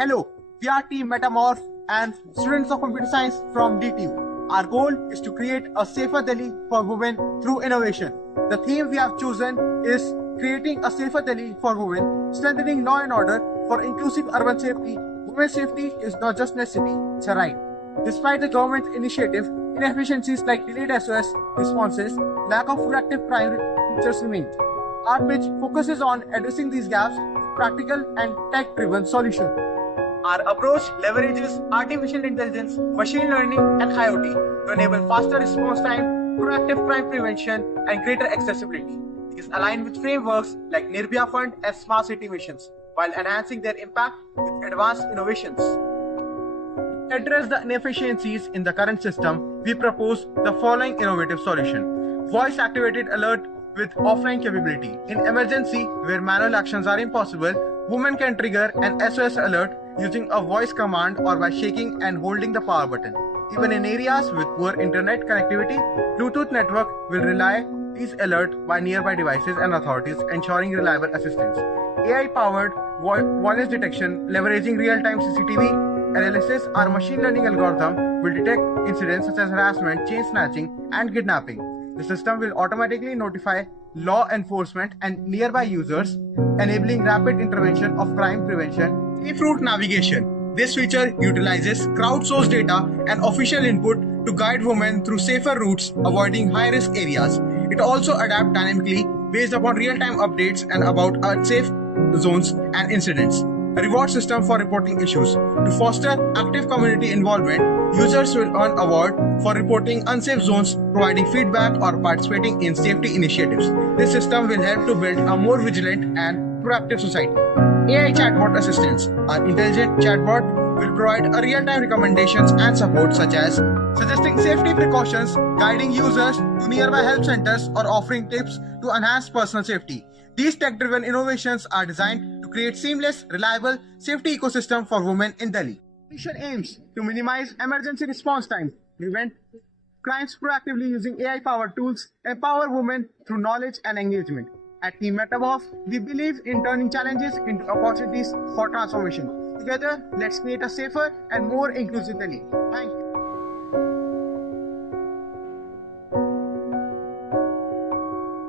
Hello, we are Team Metamorph and students of computer science from DTU. Our goal is to create a safer Delhi for women through innovation. The theme we have chosen is creating a safer Delhi for women, strengthening law and order for inclusive urban safety. Women's safety is not just necessity, it's a right. Despite the government's initiative, inefficiencies like delayed SOS responses, lack of proactive crime features remain. Our pitch focuses on addressing these gaps with practical and tech-driven solutions. Our approach leverages artificial intelligence, machine learning, and IoT to enable faster response time, proactive crime prevention, and greater accessibility. It is aligned with frameworks like Nirbhaya Fund and Smart City missions, while enhancing their impact with advanced innovations. To address the inefficiencies in the current system, we propose the following innovative solution. Voice-activated alert with offline capability. In emergency, where manual actions are impossible, women can trigger an SOS alert using a voice command or by shaking and holding the power button. Even in areas with poor internet connectivity, Bluetooth network will relay these alerts by nearby devices and authorities, ensuring reliable assistance. AI-powered violence detection, leveraging real-time CCTV analysis, our machine learning algorithm will detect incidents such as harassment, chain snatching, and kidnapping. The system will automatically notify law enforcement and nearby users, enabling rapid intervention of crime prevention. Safe route navigation. This feature utilizes crowdsourced data and official input to guide women through safer routes, avoiding high-risk areas. It also adapts dynamically based upon real-time updates and about unsafe zones and incidents. A reward system for reporting issues. To foster active community involvement, users will earn award for reporting unsafe zones, providing feedback, or participating in safety initiatives. This system will help to build a more vigilant and proactive society. AI chatbot assistance. Our intelligent chatbot will provide a real-time recommendations and support, such as suggesting safety precautions, guiding users to nearby help centers, or offering tips to enhance personal safety. These tech-driven innovations are designed to create seamless, reliable safety ecosystem for women in Delhi. The mission aims to minimize emergency response time, prevent crimes proactively using AI-powered tools, empower women through knowledge and engagement. At Team Metamorph, we believe in turning challenges into opportunities for transformation. Together, let's create a safer and more inclusive Delhi. Thank you.